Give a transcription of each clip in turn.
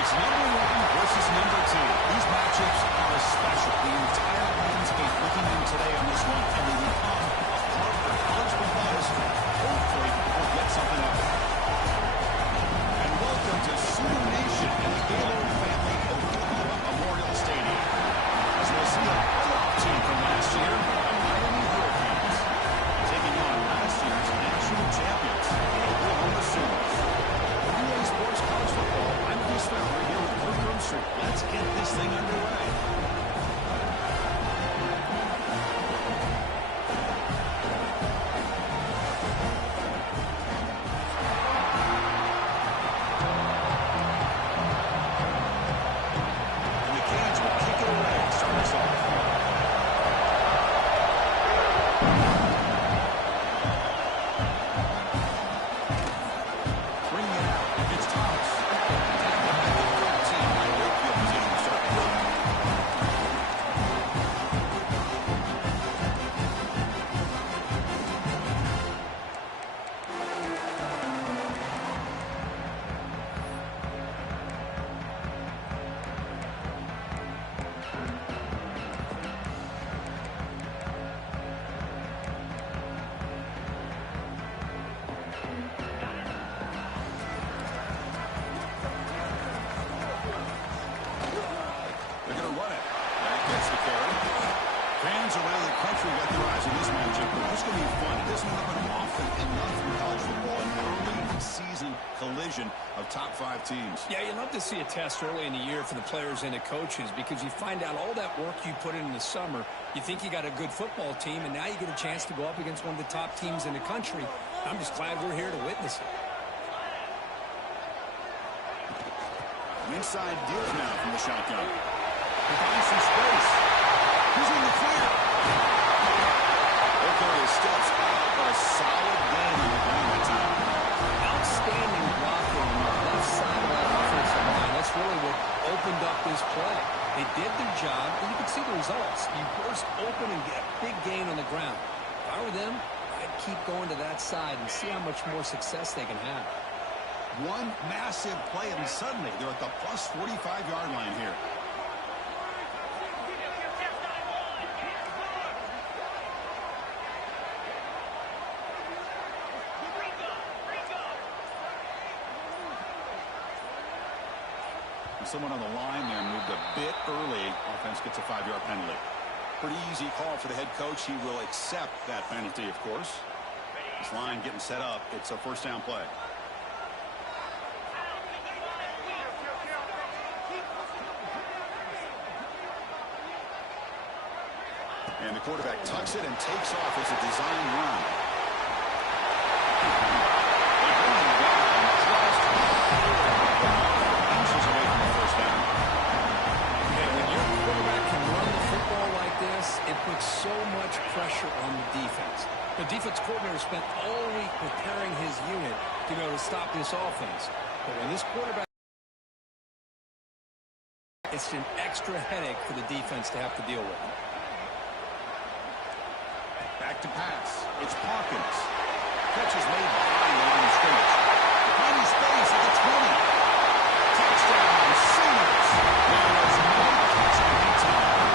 It's number 1 versus number 2. These matchups are special. The entire landscape looking in today on this one, and they become a part of college football history. Hopefully, we'll get something out of it. And welcome to Sooner Nation and the Gaylord family of Oklahoma Memorial Stadium. As we'll see a playoff team from last year, the Miami Hurricanes, taking on last year's national champions, the Oklahoma Sooners. EA Sports College Football, I'm Chris Fowler here with Kirk Herbstreit. Let's get this thing underway. And the Canes will kick it away to start us off. Fans around the country got their eyes on this matchup, but it's going to be fun. It doesn't happen often enough in college football, an early season collision of top 5 teams. Yeah, you love to see a test early in the year for the players and the coaches because you find out all that work you put in the summer. You think you got a good football team, and now you get a chance to go up against one of the top teams in the country. I'm just glad we're here to witness it. Inside deals now from the shotgun. Provides some space. He's in the clear. Okoye steps out, but a solid gain on the ground that time. Outstanding blocking on the left side of that offensive line. That's really what opened up this play. They did their job, and you can see the results. You burst open and get a big gain on the ground. If I were them, I'd keep going to that side and see how much more success they can have. One massive play, and suddenly they're at the plus 45-yard line here. Someone on the line there moved a bit early. Offense gets a 5-yard penalty. Pretty easy call for the head coach. He will accept that penalty, of course. This line getting set up. It's a first down play. And the quarterback tucks it and takes off as a design run. They bring him down just inches away from the first down. Yeah, when your quarterback can run the football like this, it puts so much pressure on the defense. The defense coordinator spent all week preparing his unit to be able to stop this offense. But when this quarterback, it's an extra headache for the defense to have to deal with. Back to pass. It's Hawkins. Catch is made behind the line of scrimmage. Finding space at the 20. Touchdown, Sooners. There was no catch in meantime.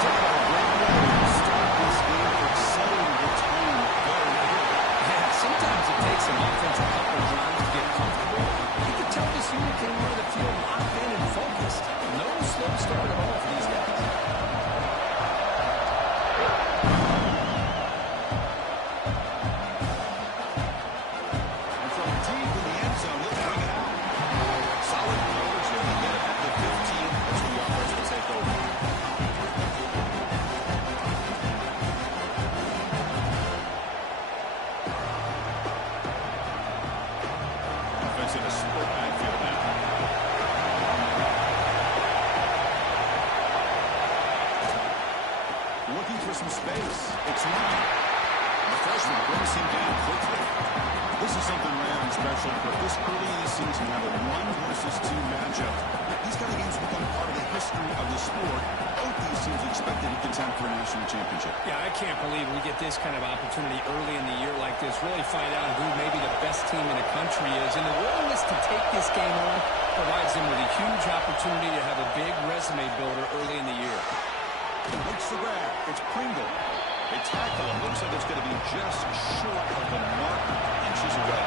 Talk about a great way to start this game for setting the tone very early. Yeah, sometimes it takes an offense a couple of drives to get comfortable. You can tell this unit came on the field locked in and focused. No slow start at all for these guys. some space. It's Ryan. The freshman brings him down quickly. This is something rare and special for this early in the season. You have a 1 versus 2 matchup. These kind of games become part of the history of the sport. Both these teams are expected to contend for a national championship. Yeah, I can't believe we get this kind of opportunity early in the year like this. Really find out who maybe the best team in the country is. And the willingness to take this game on provides them with a huge opportunity to have a big resume builder early in the year. Makes the grab. It's Pringle. They tackle him. Looks like it's going to be just short of the mark, inches away.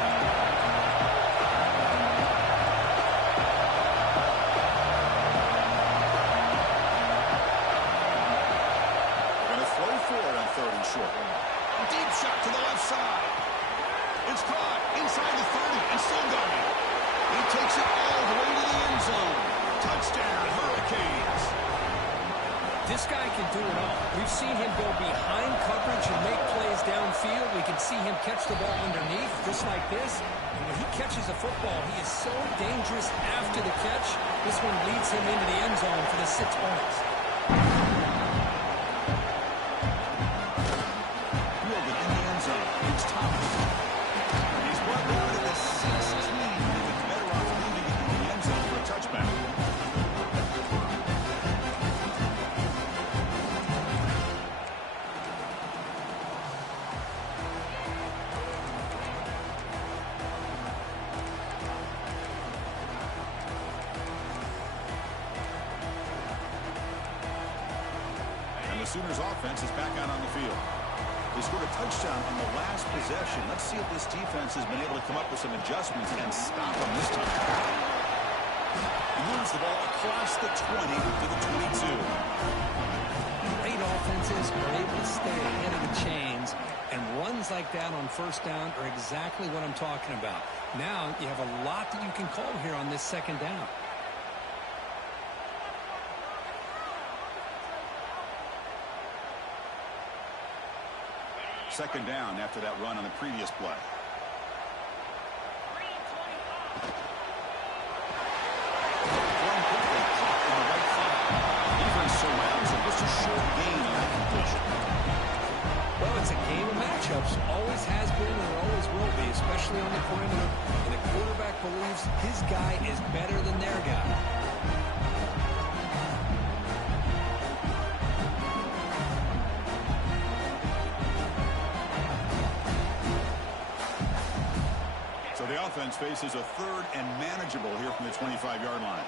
They're going to throw for it on 3rd and short. Deep shot to the left side. It's caught inside the 30 and still going. He takes it all the way to the end zone. Touchdown, Hurricanes. This guy can do it all. We've seen him go behind coverage and make plays downfield. We can see him catch the ball underneath, just like this. And when he catches a football, he is so dangerous after the catch. This one leads him into the end zone for the 6 points. Fielded in the end zone. It's Thomas. He's brought down to the 16. He's better off leaving it in the end zone for a touchback. The Sooners offense is back out on the field. They scored a touchdown on the last possession. Let's see if this defense has been able to come up with some adjustments and stop them this time. He moves the ball across the 20 to the 22. Great offenses are able to stay ahead of the chains, and runs like that on 1st down are exactly what I'm talking about. Now you have a lot that you can call here on this 2nd down. 2nd down after that run on the previous play. Thrown quickly, caught in the right thigh. Defense surrounds him. Just a short gain on that completion. Well, it's a game of matchups. Always has been and always will be, especially on the perimeter. And the quarterback believes his guy is better than their guy. So the offense faces a 3rd and manageable here from the 25-yard line.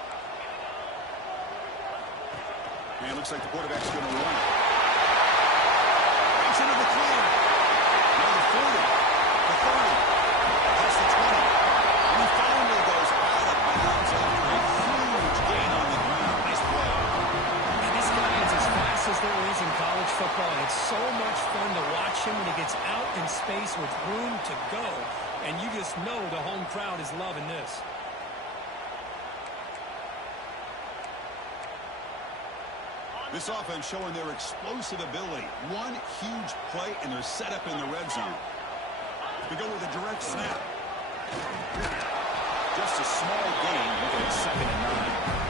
And it looks like the quarterback's going to run it. It's into the clear. Now the 40, the 30, that's the 20. And he finally goes out of bounds after a huge gain on the ground. Nice play. And this guy is as fast as there is in college football. And it's so much fun to watch him when he gets out in space with room to go. And you just know the home crowd is loving this. This offense showing their explosive ability. One huge play, and they're set up in the red zone. We go with a direct snap. Just a small gain with a 2nd and 9.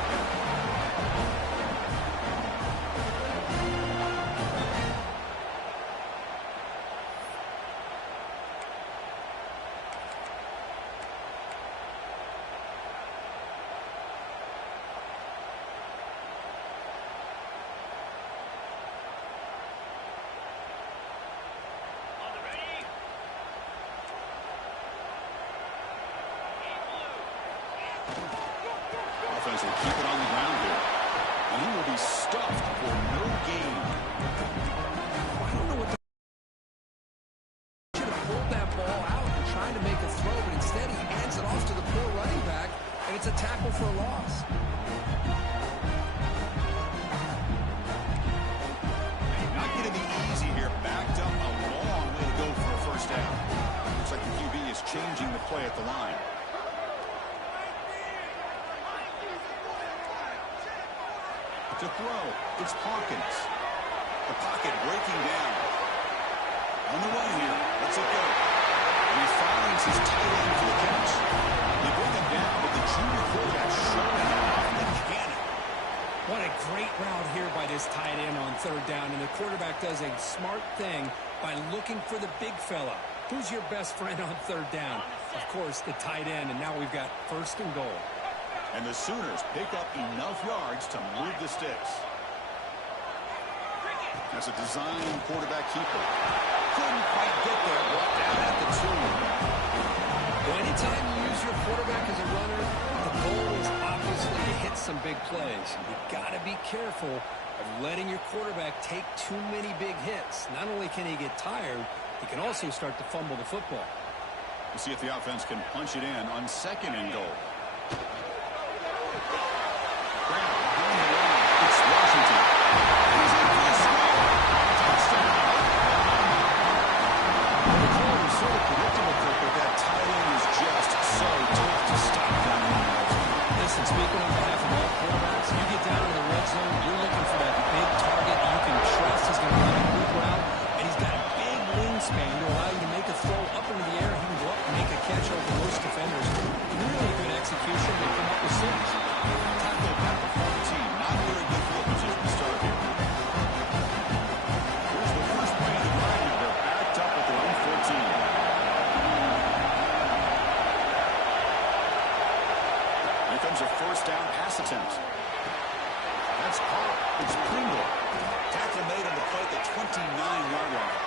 Offense will keep it on the ground here. And he will be stuffed for no gain. I don't know what the should have pulled that ball out and trying to make a throw, but instead he hands it off to the poor running back, and it's a tackle for a loss. Not going to be easy here. Backed up a long way to go for a 1st down. Looks like the QB is changing the play at the line. To throw, it's Hawkins. The pocket breaking down. On the way here, let's it go. And he finds his tight end for the catch. They bring him down, but the junior quarterback showing off the cannon. What a great route here by this tight end on third down, and the quarterback does a smart thing by looking for the big fella. Who's your best friend on third down? Of course, the tight end, and now we've got first and goal. And the Sooners pick up enough yards to move the sticks. As a design quarterback keeper. Couldn't quite get there. Brought down at the 2. Well, anytime you use your quarterback as a runner, the goal is obviously to hit some big plays. You've got to be careful of letting your quarterback take too many big hits. Not only can he get tired, he can also start to fumble the football. We'll see if the offense can punch it in on second and goal. Brown behind the line. It's Washington. He's in for the score. Touchdown. The call was sort of predictable, but that tight end was just so tough to stop down in the red zone. Listen, speaking on behalf of all quarterbacks, you get down in the red zone, you're looking for that big target you can trust is going to run a good route, and he's got a big wingspan to allow you to make a throw up into the air. He can go up and make a catch over most defenders. Really good execution. They come up with 6. Tackle at the 14. Not very good field position to start here. Here's the first play of the drive. They're backed up at their own 14. Here comes a first down pass attempt. That's caught. It's Pringle. Tackle made on the play at the 29-yard line.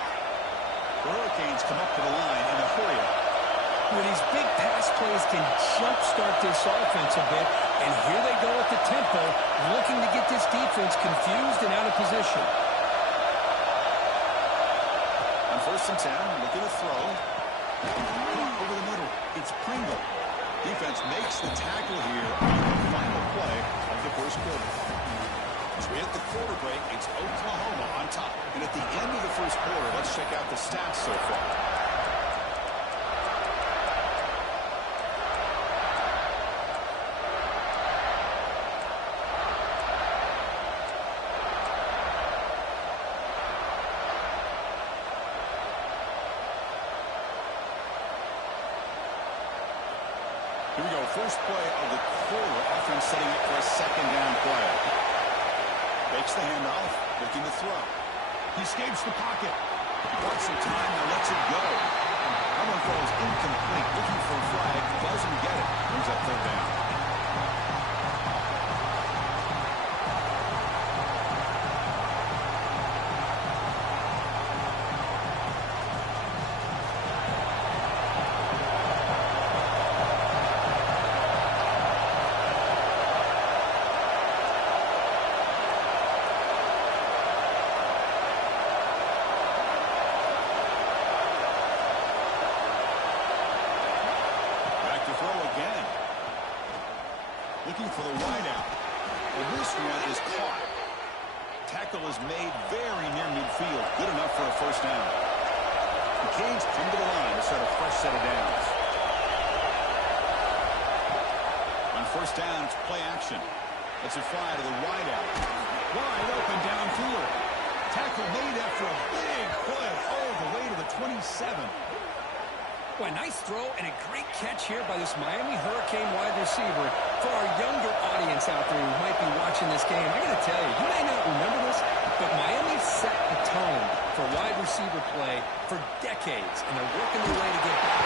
The Hurricanes come up to the line in a hurry. Well, these big pass plays can jumpstart this offense a bit, and here they go at the tempo, looking to get this defense confused and out of position. On first and 10, looking to throw. Over the middle, it's Pringle. Defense makes the tackle here on the final play of the first quarter. As we hit the quarter break, it's Oklahoma on top. And at the end of the first quarter, let's check out the stats so far. Here we go, first play of the quarter. Offense setting up for a second down play. Takes the handoff, looking to throw. He escapes the pocket. Wants some time, now lets it go. That one falls incomplete. Looking for a flag, doesn't get it. Brings up third down. Looking for the wideout. And this one is caught. Tackle is made very near midfield. Good enough for a first down. The Canes come to the line to start a fresh set of downs. On first down, it's play action. Let's it fly to the wideout. Wide open downfield. Tackle made after a big play all the way to the 27. Boy, nice throw and a great catch here by this Miami Hurricane wide receiver. For our younger audience out there who might be watching this game, I got to tell you, you may not remember this, but Miami set the tone for wide receiver play for decades, and they're working their way to get back.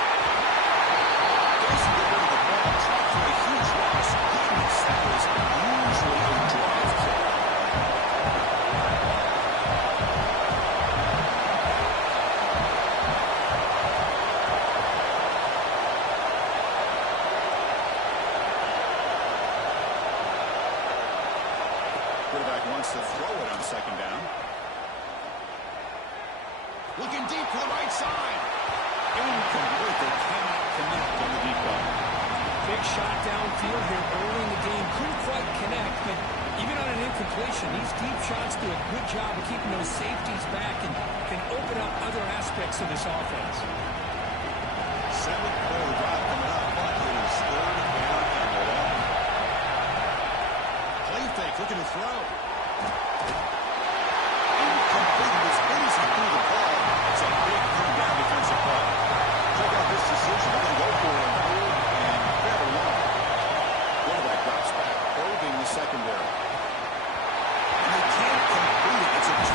Doesn't get rid of the ball. Tried for a huge loss. Goodness, that was usually a drive kick. Quarterback wants to throw it on second down. Looking deep to the right side. Incomplete. They cannot connect on the deep ball. Big shot downfield here early in the game. Couldn't quite connect, but even on an incompletion, these deep shots do a good job of keeping those safeties back and can open up other aspects of this offense. Seventh play of the drive coming up, but it is third down and 11. Play fake, looking to throw. Incomplete. As good as he threw the ball, it's a big third down defensive play. Check out this decision. They're going to go for it on third and very long. Quarterback drops back, probing the secondary. And they can't complete it. It's a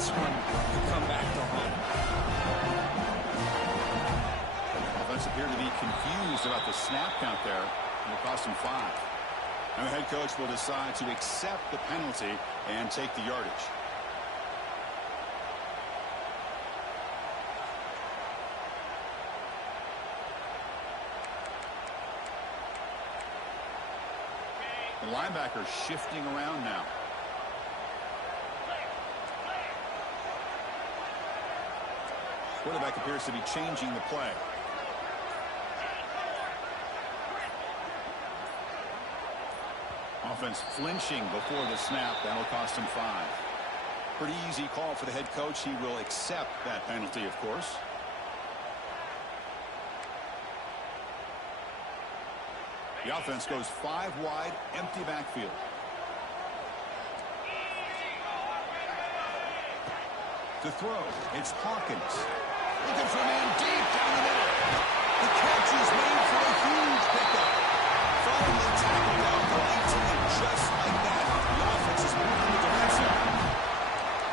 this one could come back to haunt. Offense appeared to be confused about the snap count there. It'll cost him 5. And the head coach will decide to accept the penalty and take the yardage. The linebacker shifting around now. Quarterback appears to be changing the play. Offense flinching before the snap. That'll cost him 5. Pretty easy call for the head coach. He will accept that penalty, of course. The offense goes 5 wide, empty backfield. To throw, it's Hawkins. Looking for a man deep down the middle. The catch is made for a huge pickup. Finally tackled out the 18, and just like that, the offense is moving the defensive.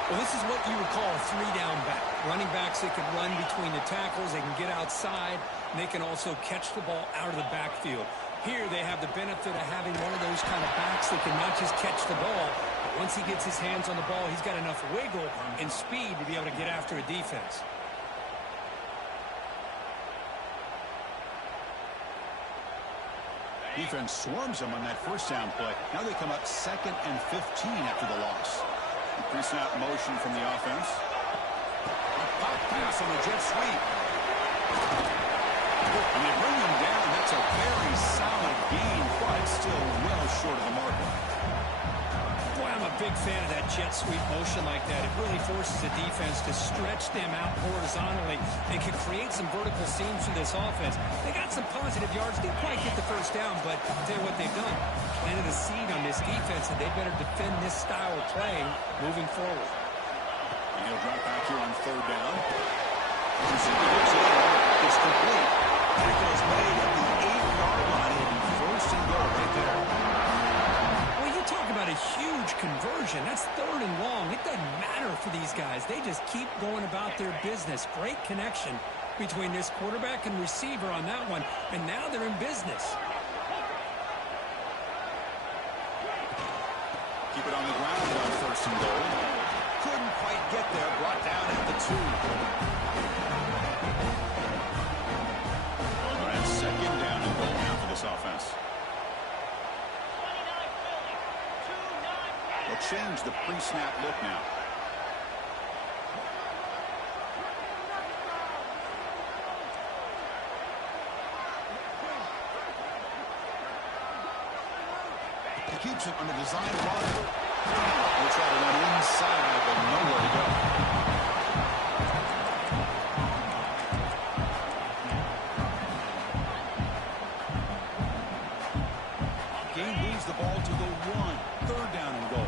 Well, this is what you would call a 3-down back. Running backs that can run between the tackles, they can get outside, and they can also catch the ball out of the backfield. Here they have the benefit of having one of those kind of backs that can not just catch the ball, but once he gets his hands on the ball, he's got enough wiggle and speed to be able to get after a defense. Defense swarms them on that first down play. Now they come up 2nd and 15 after the loss. Pre-snap motion from the offense. A pop pass on the jet sweep. And they bring him down. That's a very solid gain, but still well short of the marker. Boy, I'm a big fan of that jet sweep motion like that. It really forces the defense to stretch them out horizontally and can create some vertical seams for this offense. They got some positive yards. Didn't quite get the first down, but I'll tell you what they've done. Planted a seed on this defense, and they better defend this style of play moving forward. And he'll drop back here on 3rd down. It's complete. Tackle is made at the 8-yard line. It'll be 1st and goal right there. Well, you talk about a huge conversion. That's 3rd and long. It doesn't matter for these guys. They just keep going about their business. Great connection between this quarterback and receiver on that one. And now they're in business. Keep it on the ground on 1st and goal. Couldn't quite get there. Brought down at the 2. All right, 2nd down and goal now for this offense. They'll change the pre-snap look now. He keeps it on the design run. We'll try to run inside, but nowhere to go. Gain moves the ball to the 1. 3rd down and goal.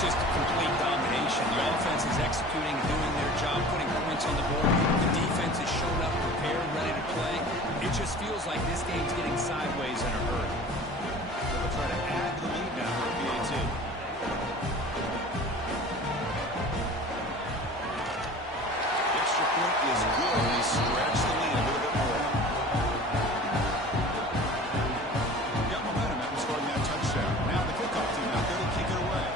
Just complete domination. The offense is executing and doing their job, putting points on the board. The defense has shown up prepared, ready to play. It just feels like this game's getting sideways in a hurry. They'll try to add to the lead now for PAT. The extra point is good. They stretch the lead a little bit more. Got momentum after scoring that touchdown. Now the kickoff team out there to kick it away.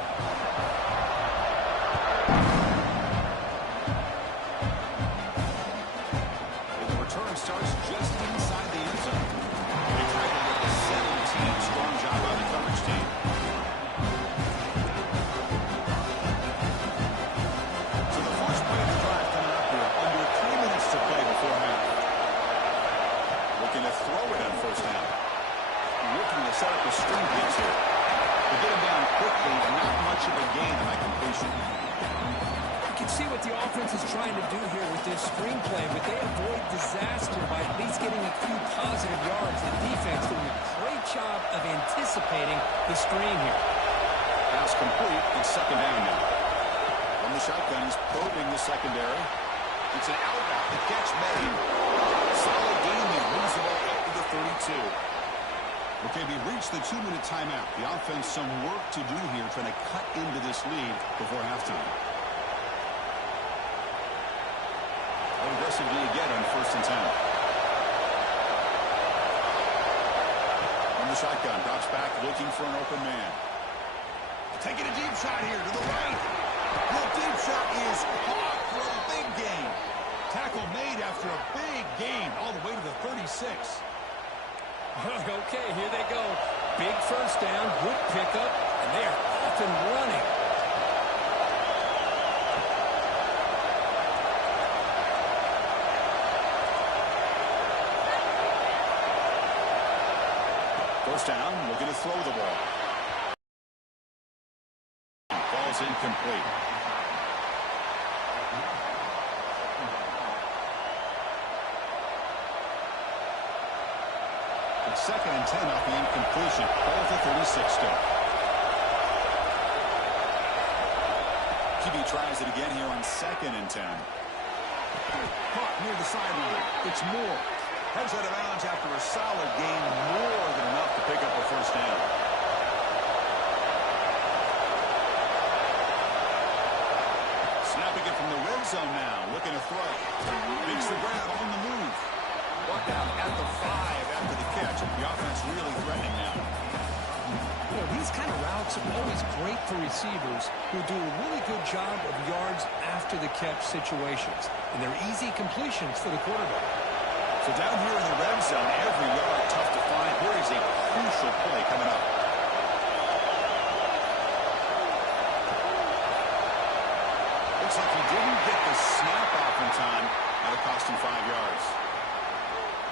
Starts just inside the end zone. They tackled at the 17. Strong job by the coverage team. So the first play of the drive coming up here. Under 3 minutes to play before half. Looking to throw it on 1st down. Looking to set up a string piece here. They get him down quickly, and not much of a gain on that completion. You can see what the offense is trying to do here with this screen play, but they avoid disaster by at least getting a few positive yards. The defense doing a great job of anticipating the screen here. Pass complete. It's 2nd down now. the shotgun, he's probing the secondary. It's an out route. The catch made. Solid game. He moves the ball up to the 32. Okay, we've reached the 2-minute timeout. The offense, some work to do here, trying to cut into this lead before halftime. How aggressive do you get on 1st and 10? From the shotgun, drops back, looking for an open man. Taking a deep shot here to the right. The deep shot is caught for a big gain. Tackle made after a big gain all the way to the 36. Okay, here they go. Big first down, good pickup, and they are off and running. First down, looking to throw the ball. Ball's incomplete. It's 2nd and 10 off the incompletion. Ball at the 36 still. QB tries it again here on 2nd and 10. Caught near the sideline. It's Moore. Heads out of bounds after a solid gain, more than enough to pick up a first down. Snapping it from the red zone now, looking to throw. Makes the grab on the move. Brought down at the 5 after the catch. The offense really threatening now. You know, these kind of routes are always great for receivers who do a really good job of yards after the catch situations. And they're easy completions for the quarterback. So down here in the red zone, every yard tough to find. Here is a crucial play coming up. Looks like he didn't get the snap off in time. That'll cost him 5 yards.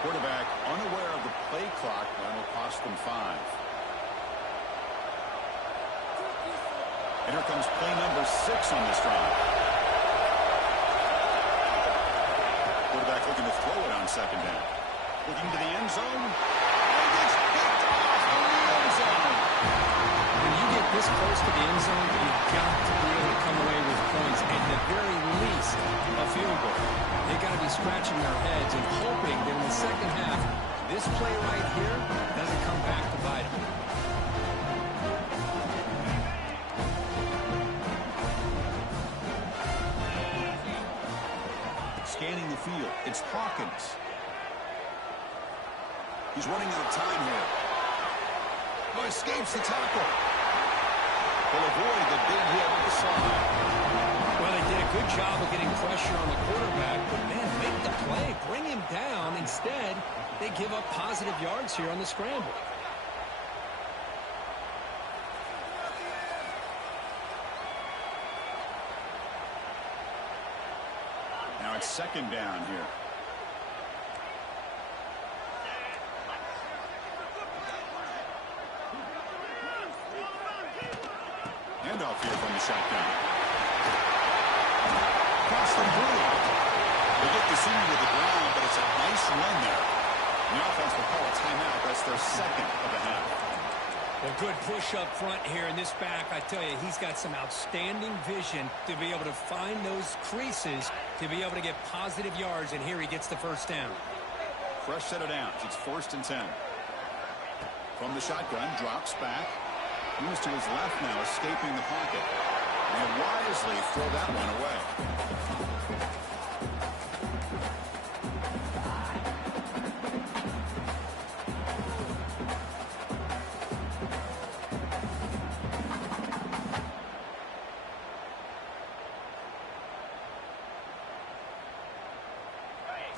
Quarterback unaware of the play clock. That'll cost them 5. And here comes play number 6 on this drive. Quarterback looking to throw it on 2nd down. Looking to the end zone. And gets picked off in the end zone. When you get this close to the end zone, you've got to be able to come away with points, at the very least, a field goal. They got to be scratching their heads and hoping that in the second half, this play right here doesn't come back to bite them. Scanning the field. It's Hawkins. He's running out of time here. Oh, escapes the tackle. Will avoid the big hit with the slide. Well, they did a good job of getting pressure on the quarterback, but, man, make the play, bring him down. Instead, they give up positive yards here on the scramble. Now it's 2nd down here. Handoff here from the shotgun. Cross the blue. They get the senior to the ground, but it's a nice run there. And the offense will call a timeout. That's their 2nd of the half. Well, good push up front here in this back. I tell you, he's got some outstanding vision to be able to find those creases, to be able to get positive yards, and here he gets the first down. Fresh set of downs. It's 1st and 10. From the shotgun, drops back. Moves to his left now, escaping the pocket. And wisely throw that one away.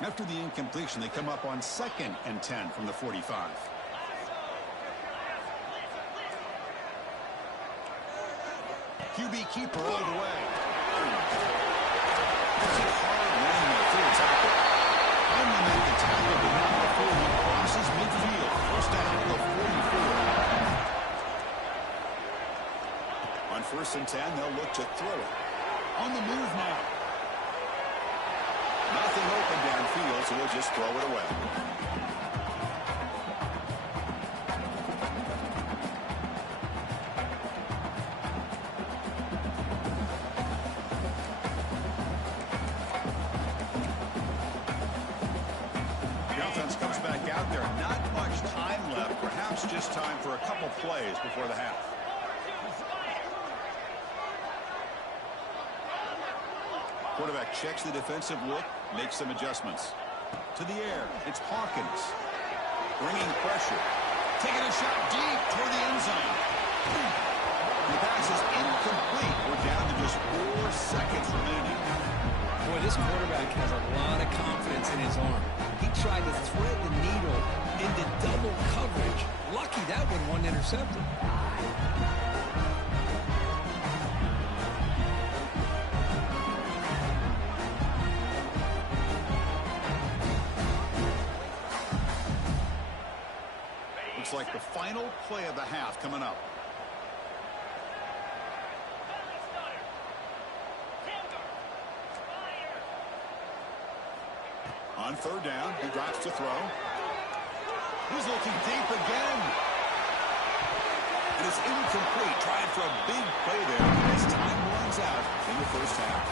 After the incompletion, they come up on 2nd and 10 from the 45. QB keeper all the way. It's a hard run there through the tackle. Finally made the tackle, but not before he crosses midfield. First down at the 44. On 1st and 10, they'll look to throw it. On the move now. Nothing open downfield, so we'll just throw it away. out there. Not much time left. Perhaps just time for a couple plays before the half. Quarterback checks the defensive look, makes some adjustments. To the air, it's Hawkins. Bringing pressure. Taking a shot deep toward the end zone. The pass is incomplete. We're down to just 4 seconds remaining. Boy, this quarterback has a lot of confidence in his arm. He tried to thread the needle into double coverage. Lucky that one wasn't intercepted. Looks like the final play of the half coming up. On third down, he drops to throw. He's looking deep again. And it's incomplete. Trying for a big play there as time runs out in the first half.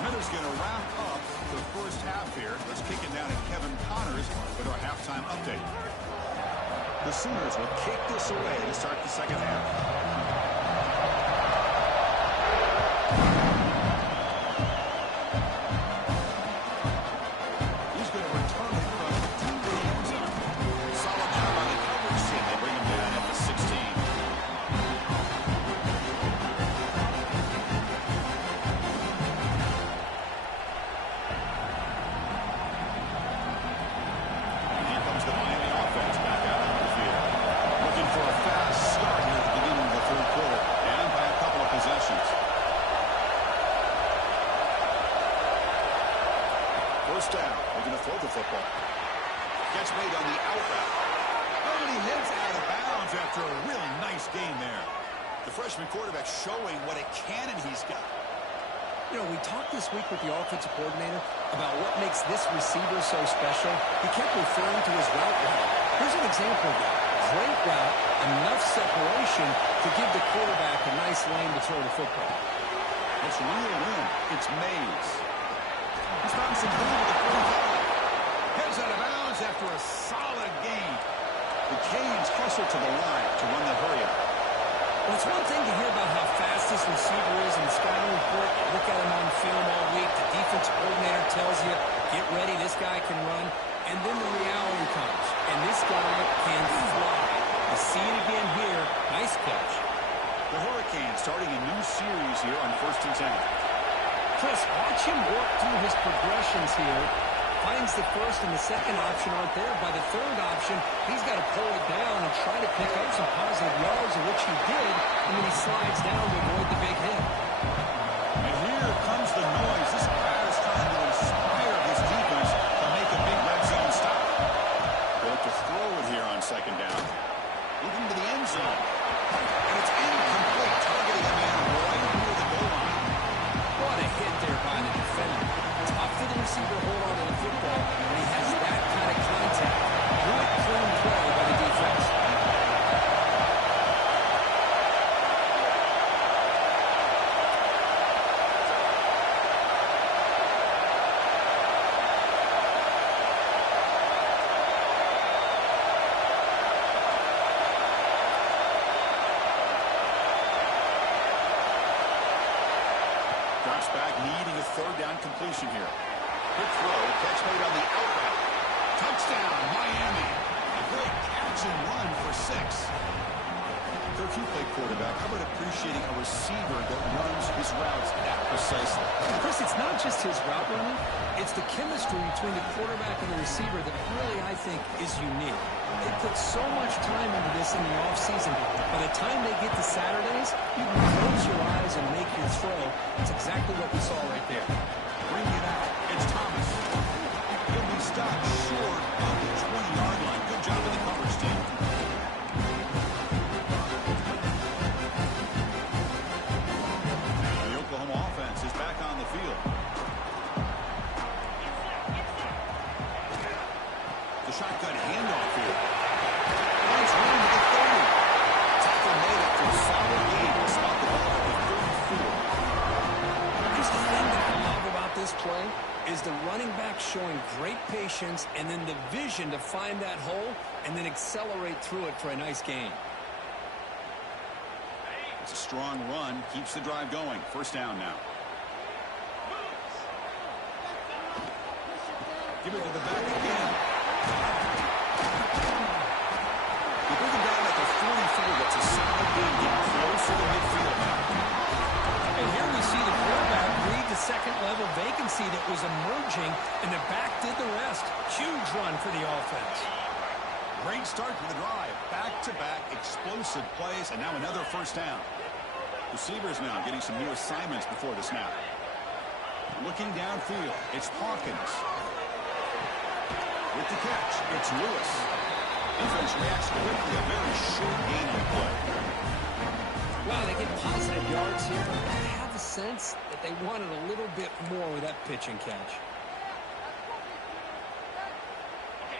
Miller's going to wrap up the first half here. Let's kick it down to Kevin Connors with our halftime update. The Sooners will kick this away to start the second half. First down. They're going to throw the football. Gets made on the out route. Oh, and he heads out of bounds after a really nice game there. The freshman quarterback showing what a cannon he's got. You know, we talked this week with the offensive coordinator about what makes this receiver so special. He kept referring to his route running. Here's an example of that. Great route, enough separation to give the quarterback a nice lane to throw the football. Let's reel in. It's Mays. He's found some room at the 45. Heads out of bounds after a solid gain. The Canes hustle to the line to run the hurry up. Well, it's one thing to hear about how fast this receiver is in the scouting report. You look at him on film all week. The defense coordinator tells you, get ready, this guy can run. And then the reality comes. And this guy can fly. You see it again here. Nice catch. The Hurricanes starting a new series here on 1st and 10. Chris, watch him work through his progressions here. Finds the first and the second option aren't there. By the third option, he's got to pull it down and try to pick up some positive yards, of which he did, and then he slides down to avoid the big hit. And here comes the noise. This crowd is trying to inspire his defense to make a big red zone stop. Going to throw it here on second down. Looking to the end zone. And it's incomplete, targeting a man right near the goal line. What a hit there by the defender. Tough for the receiver hold on to the football when he has that kind of contact. Good, clean play by the defense. Drops back, needing a third down completion here. Quick throw, catch made on the out route. Touchdown, Miami. A great catch and run for 6. Coach, you play quarterback. How about appreciating a receiver that runs his routes that precisely? Chris, it's not just his route running. It's the chemistry between the quarterback and the receiver that really, I think, is unique. They put so much time into this in the offseason. By the time they get to Saturdays, you can close your eyes and make your throw. It's exactly what we saw right there. Bring it out. It's Thomas. He'll be stopped short of the 20-yard line. Good job of the coverage team. The Oklahoma offense is back on the field. The shotgun handoff here. Runs room to the 30. Tackle made it for a solid gain. Spot the ball at the 34. Here's the thing that I love about this play. is the running back showing great patience and then the vision to find that hole and then accelerate through it for a nice gain. It's a strong run. Keeps the drive going. First down now. Give it to the back again. You bring him down at the 44. That's a solid gain. Getting close to the midfield now. And here we see the quarterback read the second-level vacancy that was emerging, and the back did the rest. Huge run for the offense. Great start to the drive. Back-to-back explosive plays, and now another first down. Receivers now getting some new assignments before the snap. Looking downfield, it's Hawkins. With the catch, it's Lewis. Defense reacts quickly, a very short gain on play. Wow, they get positive yards here. I have a sense that they wanted a little bit more with that pitch and catch.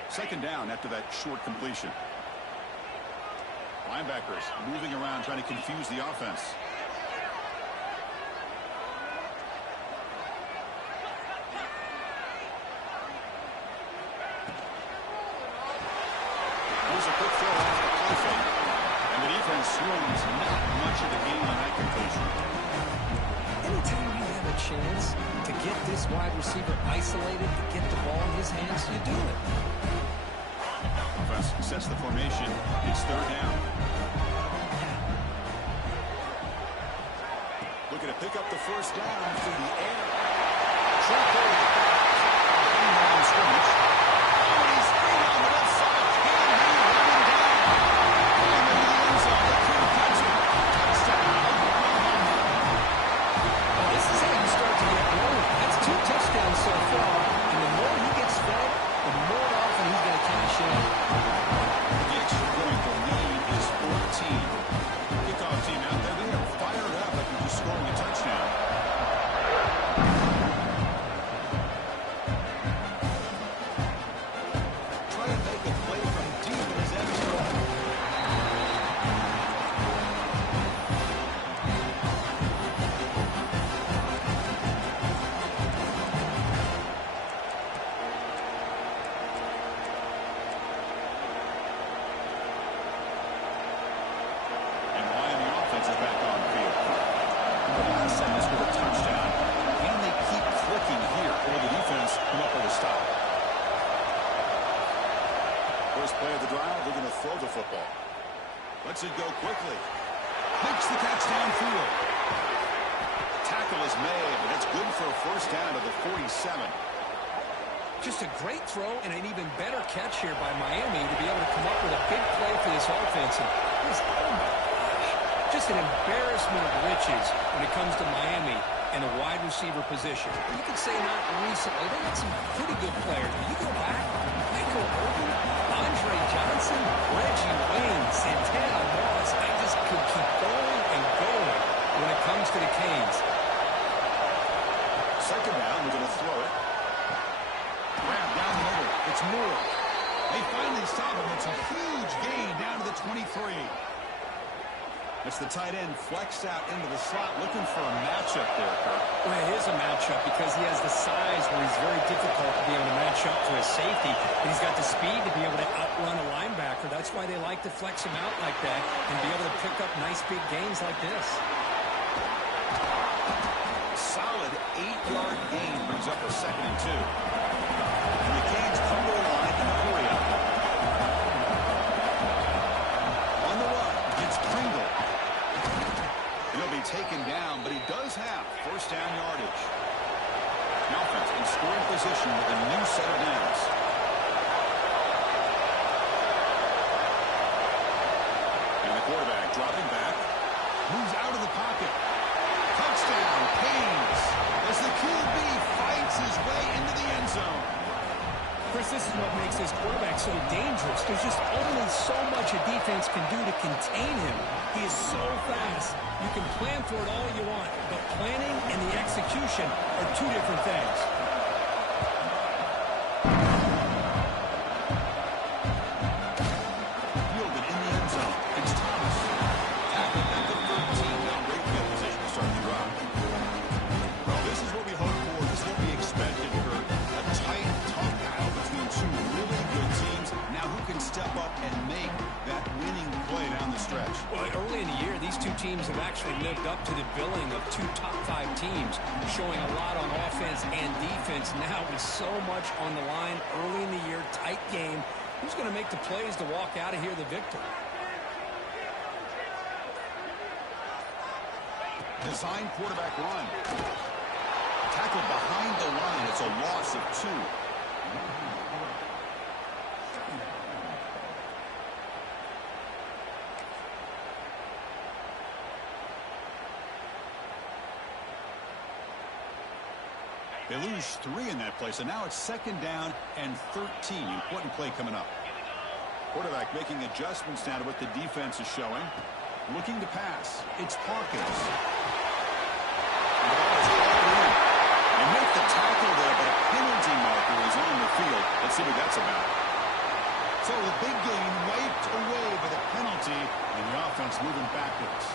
Second down after that short completion. Linebackers moving around, trying to confuse the offense. There's a quick throw off the play fake. And the defense swings not much of the game on that completion. Anytime you have a chance to get this wide receiver isolated, to get the ball in his hands, you do it. Offense sets the formation. It's third down. Looking to pick up the first down through the air. Short goal. In scrimmage. Oh, and he's free on the left side. Can he run him down? And into the end zone. Look who catch it. Touchdown. Well, this is how you start to get rolling. That's 2 touchdowns so far, and the more he gets fed, the more often he's going to cash in. The extra point, the lead is 14. Kickoff team out there. They are fired up after just scoring a touchdown. Try to make a play from deep in his end zone. And Miami offense is back on the field. The last sentence with a touchdown. Can they keep clicking here, or will the defense come up with a stop? First play of the drive, they're going to throw the football. Lets it go quickly. Makes the catch downfield. Tackle is made, but that's good for a first down to the 47. Just a great throw and an even better catch here by Miami to be able to come up with a big play for this offense. And oh my gosh, just an embarrassment of riches when it comes to Miami and the wide receiver position. You could say not recently. They got some pretty good players. But you go back, Michael Irvin, Andre Johnson, Reggie Wayne, Santana Moss. I just could keep going and going when it comes to the Canes. Second down, we're going to throw it. Grab down the middle. It's Moore. They finally stop him. It's a huge gain down to the 23. That's the tight end flexed out into the slot, looking for a matchup there, Kirk. Well, it is a matchup because he has the size where he's very difficult to be able to match up to his safety. And he's got the speed to be able to outrun a linebacker. That's why they like to flex him out like that and be able to pick up nice big gains like this. Solid 8-yard gain brings up a 2nd and 2. And the Canes come to the line in a hurry up. On the run, gets Pringle. He'll be taken down, but he does have first down yardage. Now offense in scoring position with a new set of downs. And the quarterback dropping back. Moves out of the pocket. Touchdown, Canes, as the QB fights his way into the end zone. Chris, this is what makes this quarterback so dangerous. There's just only so much a defense can do to contain him. He is so fast. You can plan for it all you want, but planning and the execution are 2 different things. Fielded in the end zone. It's Thomas. Tackled at the 13. Now great field position to start the drive. Well, this is what we hope for. This is what we expected, Kurt. teams have actually lived up to the billing of two top-5 teams, showing a lot on offense and defense. Now with so much on the line early in the year, tight game, who's going to make the plays to walk out of here the victor? Design quarterback run. Tackled behind the line. It's a loss of 2. They lose 3 in that play, so now it's 2nd down and 13. Important play coming up. Quarterback making adjustments now to what the defense is showing. Looking to pass. It's Hawkins. And the ball is hauled in. They make the tackle there, but a penalty marker is on the field. Let's see what that's about. So the big game wiped away by the penalty, and the offense moving backwards.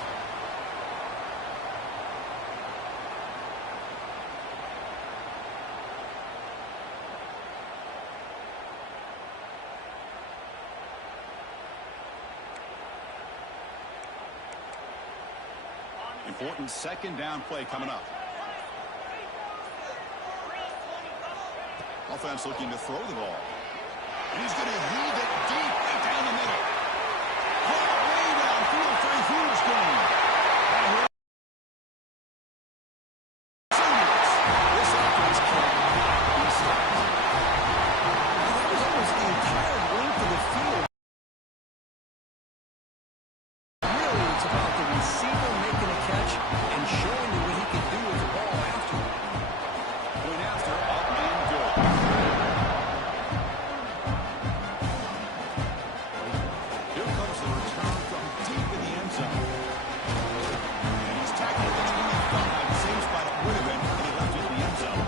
Important 2nd down play coming up. Offense looking to throw the ball. And he's going to heave it deep down the middle. Caught way downfield for a huge gain. This offense cannot be stopped. That was almost the entire length of the field. Really, it's about the receiver making a catch and showing you what he can do with the ball after. Point after, up and good. Here comes the return from deep in the end zone. And he's tackled at the 25. Same spot it would have been when he left it in the end zone.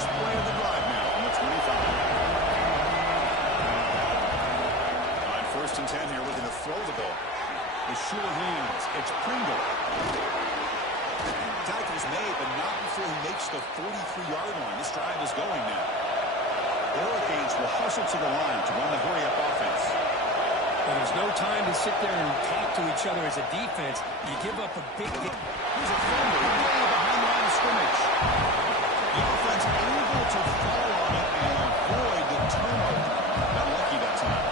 Play of the drive now on the 25. On 1st and 10 here, looking to throw the ball. With sure hands, it's Pringle. Tackle's made, but not before he makes the 43-yard line. This drive is going now. The Hurricanes will hustle to the line to run the hurry-up offense. Well, there's no time to sit there and talk to each other as a defense. You give up a big hit. Here's a fumble way behind the line of scrimmage. The offense able to fall on it and avoid the turnover. Not lucky that time.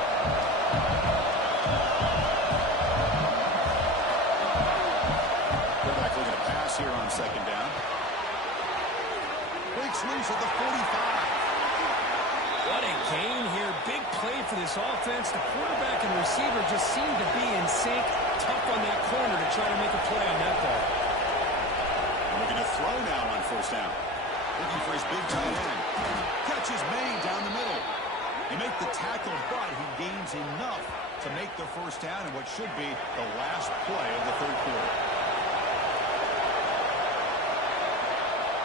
Quarterback looking to pass here on 2nd down. Breaks loose at the 45. What a gain here. Big play for this offense. The quarterback and receiver just seem to be in sync. Tough on that corner to try to make a play on that ball. Looking to throw now on 1st down. Looking for his big tight end. Catch is made down the middle. They make the tackle, but he gains enough to make the 1st down in what should be the last play of the 3rd quarter.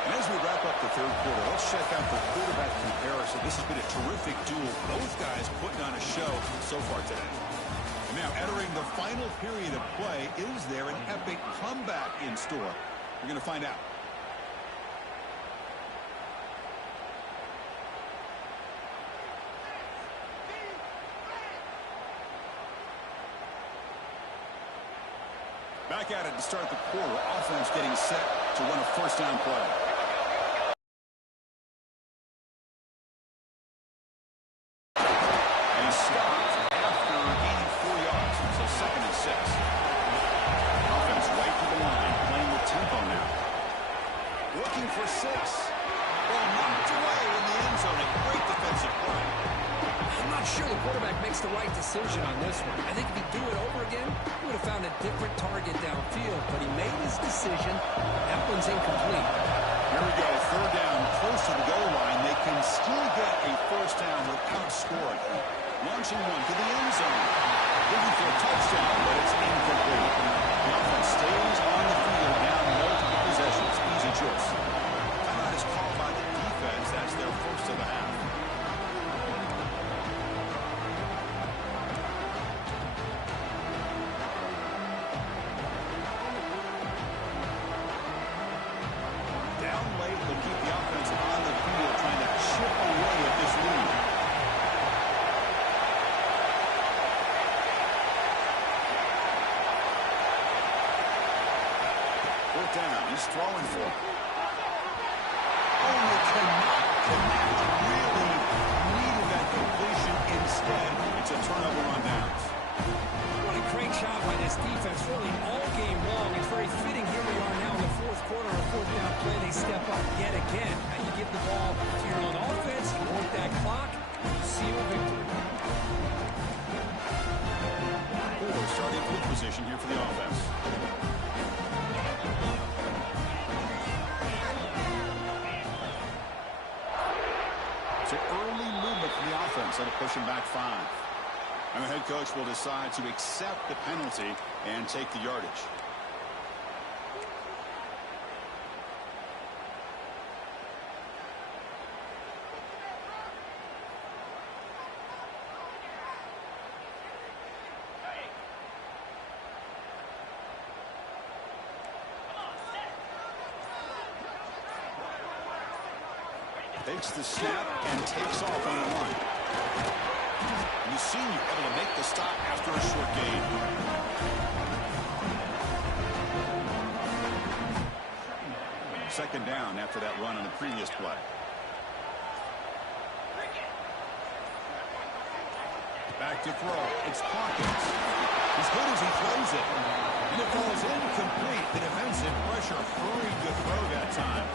And as we wrap up the 3rd quarter, let's check out the quarterback comparison. This has been a terrific duel. Both guys putting on a show so far today. And now entering the final period of play, is there an epic comeback in store? We're going to find out. Back at it to start the quarter. Offense getting set to run a 1st down play. And he stopped after gaining 4 yards. So 2nd and 6. Offense right to the line, playing with tempo now. Looking for 6. Well, knocked away in the end zone. A great defensive play. I'm not sure the quarterback makes the right decision on this one. I think if he'd do it over again, he would have found a different target downfield, but he made his decision. That one's incomplete. Here we go, 3rd down, close to the goal line. They can still get a 1st down without scoring. Launching one to the end zone. Looking for a touchdown, but it's incomplete. The offense stays on the field now, multiple possessions. Easy choice. Timeout is called by the defense as their 1st of the half. down. He's throwing for it. Oh, you cannot connect. Really needed that completion. Instead, it's a turnover on downs. What a great job by this defense, really all game long. It's very fitting. Here we are now in the fourth quarter, a fourth down play. They step up yet again. Now you give the ball to your own offense, you work that clock, you seal victory. Poor starting field position here for the offense. It's an early movement for the offense. That'll push him back 5. And the head coach will decide to accept the penalty and take the yardage. Takes the snap and takes off on the run. And the senior able to make the stop after a short gain. Second down after that run on the previous play. Back to throw. It's Hawkins. As good as he throws it. And it falls incomplete. The defensive pressure hurried to throw that time.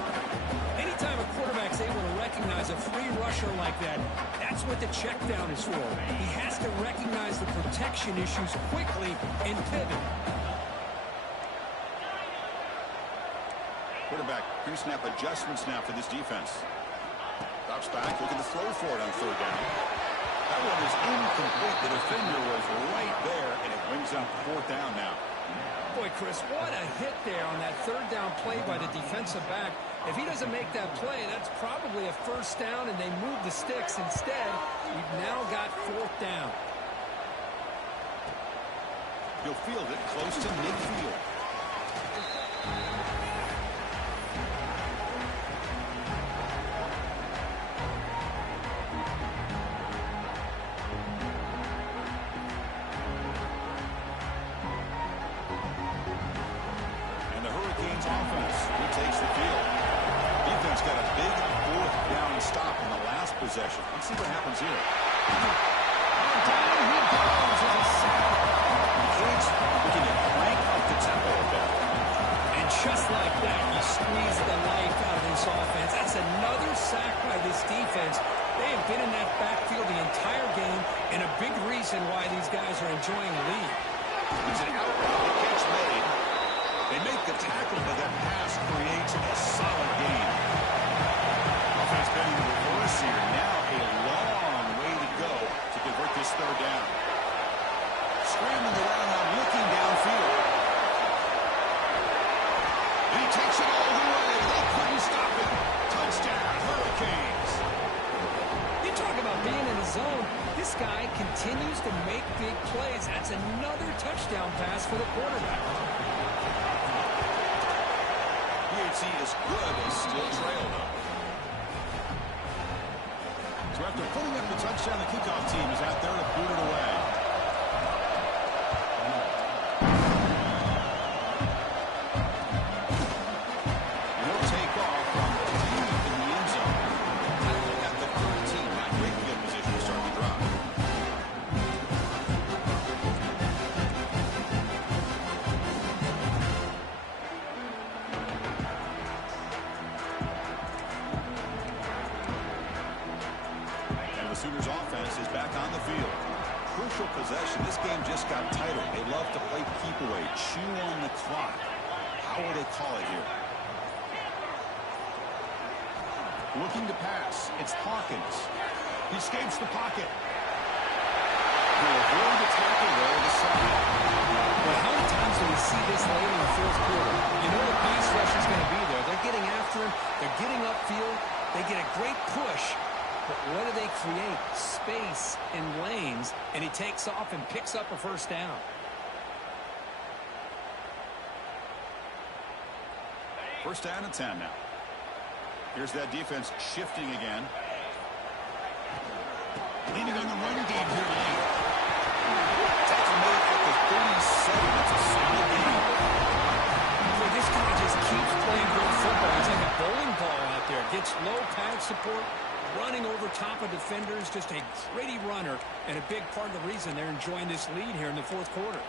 Anytime a quarterback's able to recognize a free rusher like that, that's what the check down is for. He has to recognize the protection issues quickly and pivot. Quarterback pre-snap adjustments now for this defense. Drops back, looking to throw for it on third down. That one is incomplete. The defender was right there, and it brings up fourth down now. Boy, Chris, what a hit there on that third down play by the defensive back. If he doesn't make that play, that's probably a first down, and they move the sticks. Instead, we've now got fourth down. He'll field it close to midfield. And the Hurricanes offense retakes the field. Defense got a big fourth down stop in the last possession. Let's see what happens here. And down he goes as a sack. Kids looking to crank up the tempo a bit. And just like that, you squeeze the life out of this offense. That's another sack by this defense. They have been in that backfield the entire game, and a big reason why these guys are enjoying the lead. It's an outright catch made. They make the tackle, but that pass creates a solid gain. Offense been in reverse here. Now a long way to go to convert this third down. Scrambling around now, looking downfield. And he takes it all the way. They couldn't stop it. Touchdown, Hurricanes. You talk about being in the zone. This guy continues to make big plays. That's another touchdown pass for the quarterback. PHC is good. They still trail, though. So after putting up the touchdown, the kickoff team is out there to boot it away. And he'll take off from deep in the end zone. Tackling at the 13. Not great field position to start the drive. And the Sooners offense is back on the field. Crucial possession. This game just got tighter. They love to play keep away, chew on the clock. How will they call it here? Looking to pass. It's Hawkins. He escapes the pocket. He'll avoid the tackle there to the side. Well, how many times do we see this late in the fourth quarter? You know the pass rush is going to be there. They're getting after him. They're getting upfield. They get a great push. But what do they create? Space and lanes. And he takes off and picks up a first down. First down and 10 now. Here's that defense shifting again. Leaning on the run game here late. Tackle made at the 37. That's a solid game. Boy, this guy just keeps Gets low pad support, running over top of defenders. Just a gritty runner, and a big part of the reason they're enjoying this lead here in the fourth quarter.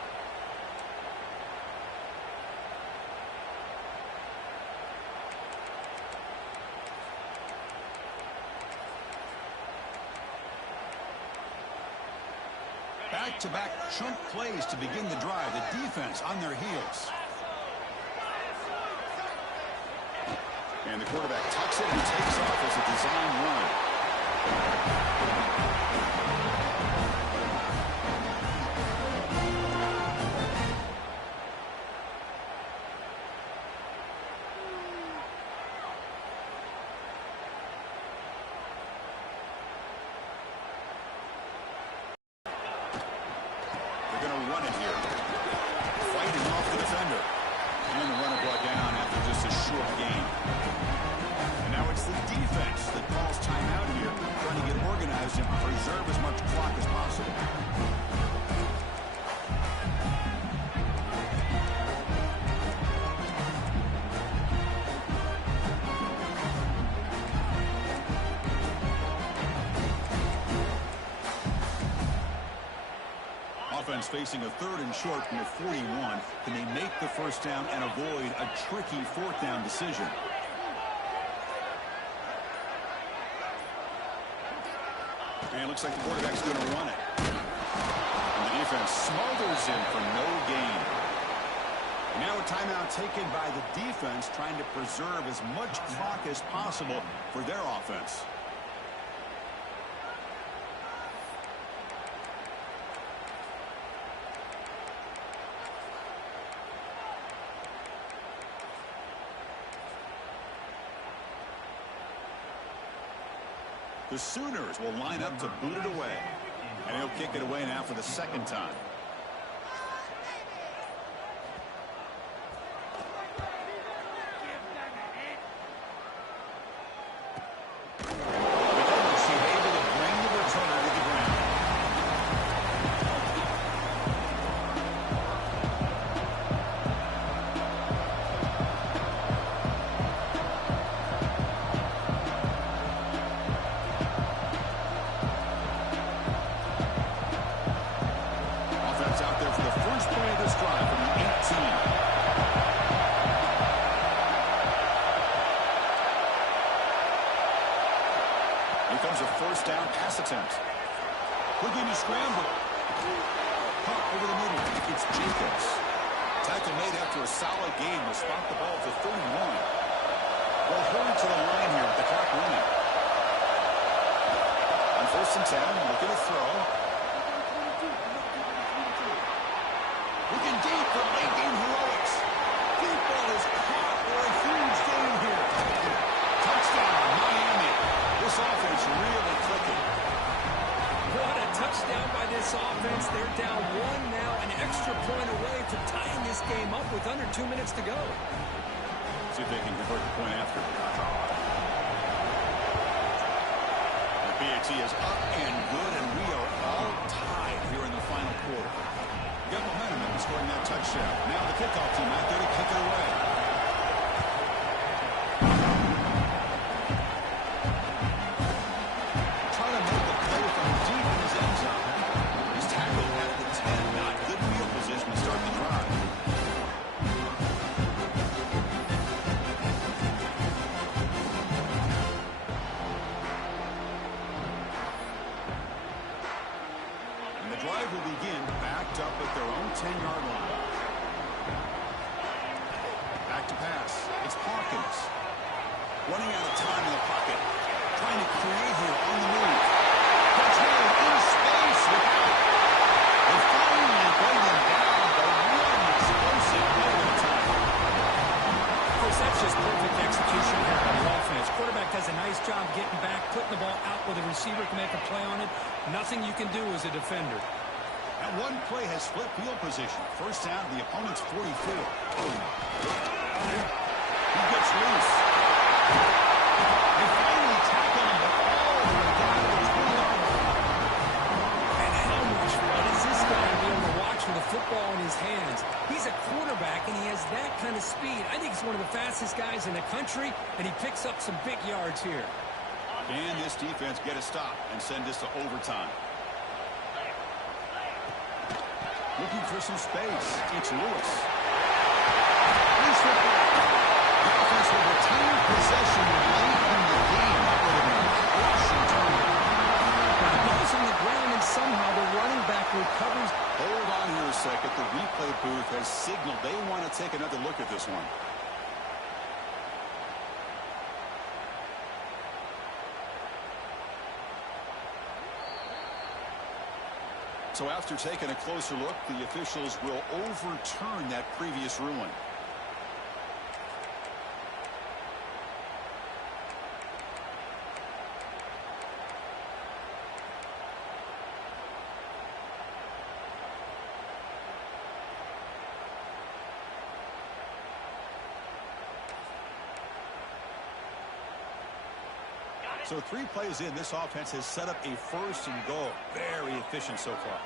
Back-to-back chunk plays to begin the drive. The defense on their heels. And the quarterback tucks it and takes off as a design run. They're going to run it here. Fighting off the defender. And the runner brought down after just a short gain. And now it's the defense that calls timeout here, trying to get organized and preserve as much clock as possible. Offense facing a 3rd and short from the 41. Can they make the first down and avoid a tricky 4th down decision? And it looks like the quarterback's going to run it. And the defense smothers him for no gain. And now a timeout taken by the defense, trying to preserve as much clock as possible for their offense. The Sooners will line up to boot it away. And he'll kick it away now for the 2nd time. She's able to bring the returner to the ground. Out there for the first play of this drive from the 18. Here comes a first down pass attempt. Looking to scramble. Caught over the middle. It's Jacobs. Tackle made after a solid game will spot the ball to 31. Well, hurry to the line here with the clock running. On 1st and 10, looking to throw. Looking deep for late game heroics. Deep ball is caught for a huge gain here. Touchdown, Miami. This offense really clicking. What a touchdown by this offense. They're down 1 now, an extra point away from tying this game up with under 2 minutes to go. See if they can convert the point after. The PAT is up and good, and we are all tied here in the final quarter. Got momentum in scoring that touchdown. Now the kickoff team out there to kick it away. Trying to make the play from deep in his end zone. He's tackled at the 10. Not good field position to start the drive. And the drive will begin backed up at their own 10-yard line. Back to pass. It's Hawkins. Running out of time in the pocket. Trying to create here on the move. Touchdown in space without. They finally bring them down, but really explosive play of the time. Of course, that's just perfect execution here on the offense. Quarterback does a nice job getting back, putting the ball out where the receiver can make a play on it. Nothing you can do as a defender. That one play has split field position. First down to the opponent's 44. He gets loose. They finally tackle him, but down to the 20-yard line. And how much fun is this guy to be able to watch with the football in his hands? He's a quarterback, and he has that kind of speed. I think he's one of the fastest fastest guys in the country, and he picks up some big yards here. Can this defense get a stop and send this to overtime? Looking for some space. It's Lewis. Loose football. The offense will retain possession late in the game. That would have been a crucial turnover. Now the ball's on the ground, and somehow the running back recovers. Hold on here a second. The replay booth has signaled they want to take another look at this one. So after taking a closer look, the officials will overturn that previous ruling. So 3 plays in, this offense has set up a 1st and goal. Very efficient so far.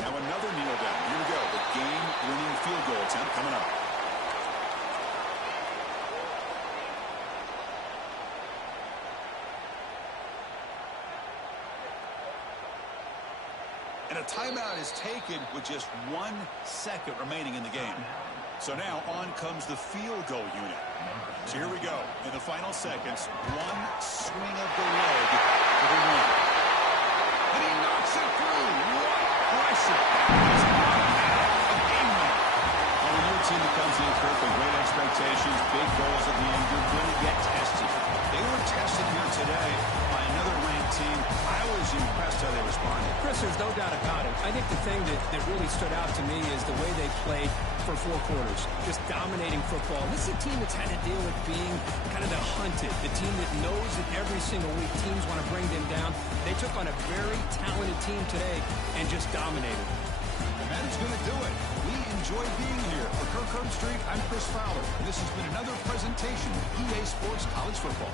Now another kneel down. Here we go. The game-winning field goal attempt coming up. And a timeout is taken with just 1 second remaining in the game. So now on comes the field goal unit. So here we go. In the final seconds, 1 swing of the leg for the win. And he knocks it through. What pressure. He's a game winner. On a new team that comes in with great expectations, big goals at the end, you're going to get tested. They were tested here today by another ranked team. I was impressed how they responded. Chris, there's no doubt about it. I think the thing that really stood out to me is the way they played for 4 quarters, just dominating football. This is a team that's had to deal with being kind of the hunted, the team that knows that every single week teams want to bring them down. They took on a very talented team today and just dominated. And that is going to do it. We enjoyed being here. For Kirk Herbstreit, I'm Chris Fowler. This has been another presentation of EA Sports College Football.